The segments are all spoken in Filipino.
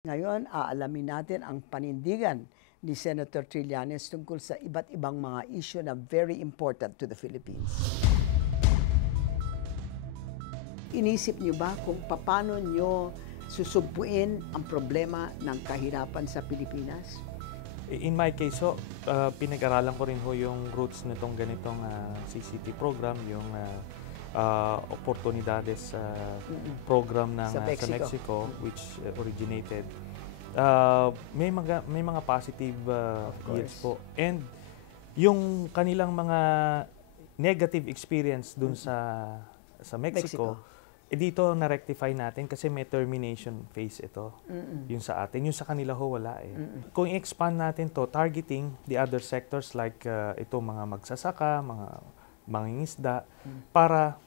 Ngayon, aalamin natin ang panindigan ni Senator Trillanes tungkol sa iba't ibang mga issue na very important to the Philippines. Inisip niyo ba kung paano niyo susubpuin ang problema ng kahirapan sa Pilipinas? In my case, pinag-aralan ko rin yung roots nitong ganitong CCT program, yung oportunidades program ng sa Mexico, which originated. May mga positive years po. And yung kanilang mga negative experience dun sa Mexico. Dito na-rectify natin kasi may termination phase ito. Yung sa atin. Yung sa kanila wala eh. Kung i-expand natin to, targeting the other sectors like ito mga magsasaka, mga mangingisda, para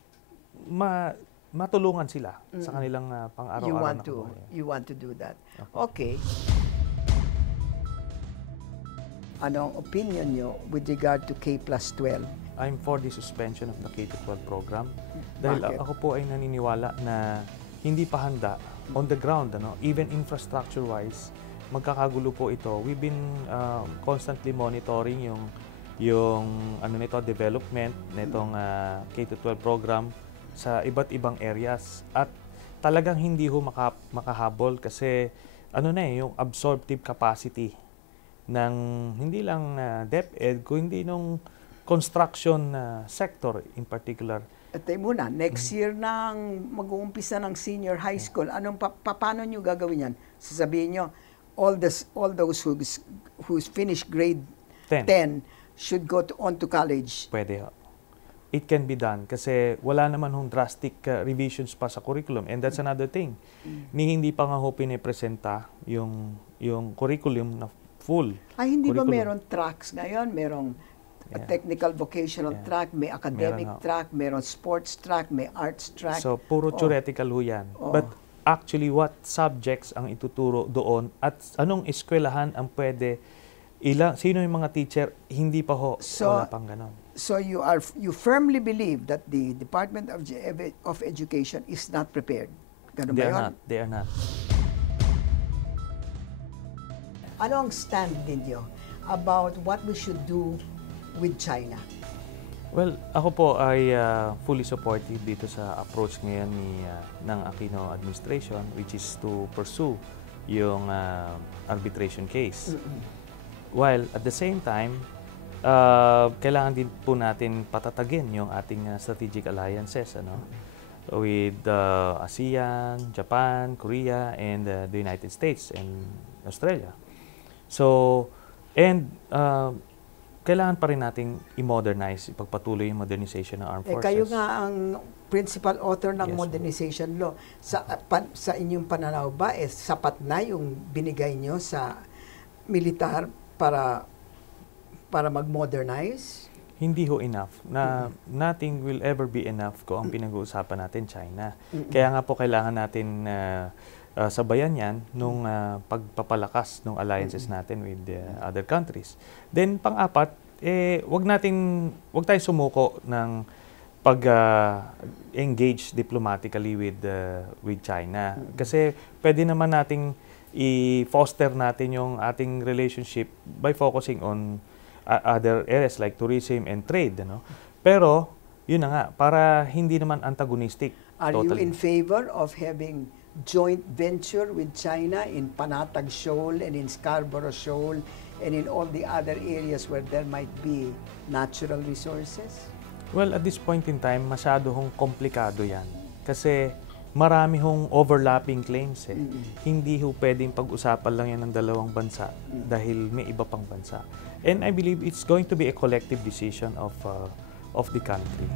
matulungan sila sa kanilang pang-araw-araw na buhay. You want to do that. Okay. Ano ang opinion nyo with regard to K+12? I'm for the suspension of the K-12 program. Dahil ako po ay naniniwala na hindi pa handa on the ground, even infrastructure-wise, magkakagulo po ito. We've been constantly monitoring yung development nitong K-12 program sa iba't ibang areas. At talagang hindi makahabol kasi yung absorptive capacity ng hindi lang DepEd, kundi nung construction sector in particular. At muna, next year nang mag-uumpisa ng senior high school, paano nyo gagawin yan? Sasabihin nyo, all those who's finished grade 10 should go on to college. Pwede ho. It can be done kasi wala naman drastic revisions pa sa curriculum. And that's another thing. Hindi pa nga pinipresenta yung curriculum na full. Ay, hindi ba meron tracks ngayon? Merong technical vocational track, may academic track, meron sports track, may arts track. So, puro theoretical yan. But actually, what subjects ang ituturo doon at anong eskwelahan ang pwede, sino yung mga teacher, hindi pa wala pang ganon. So, you firmly believe that the Department of Education is not prepared? Ganun ba yun? They are not. Ano ang stand ninyo about what we should do with China? Well, ako po ay fully supportive dito sa approach ngayon ng Aquino administration, which is to pursue yung arbitration case. While at the same time, kailangan din po natin patatagin yung ating strategic alliances with ASEAN, Japan, Korea, and the United States and Australia. So, and kailangan pa rin nating i-modernize, ipagpatuloy yung modernization ng armed forces. Kayo nga ang principal author ng modernization law. Sa inyong pananaw ba, sapat na yung binigay nyo sa militar para mag-modernize? Hindi enough. Nothing will ever be enough kung ang pinag-uusapan natin China. Kaya nga po kailangan natin sabayan yan nung pagpapalakas ng alliances natin with other countries. Then, pang-apat, wag tayo sumuko ng pag-engage diplomatically with China. Kasi pwede naman nating i-foster natin yung ating relationship by focusing on other areas like tourism and trade. Pero, yun na nga, para hindi naman antagonistic. Are you in favor of having joint venture with China in Panatag Shoal and in Scarborough Shoal and in all the other areas where there might be natural resources? Well, at this point in time, masyado komplikado yan. Kasi marami overlapping claims. Hindi pwedeng pag-usapan lang yan ng dalawang bansa dahil may iba pang bansa. And I believe it's going to be a collective decision of the country.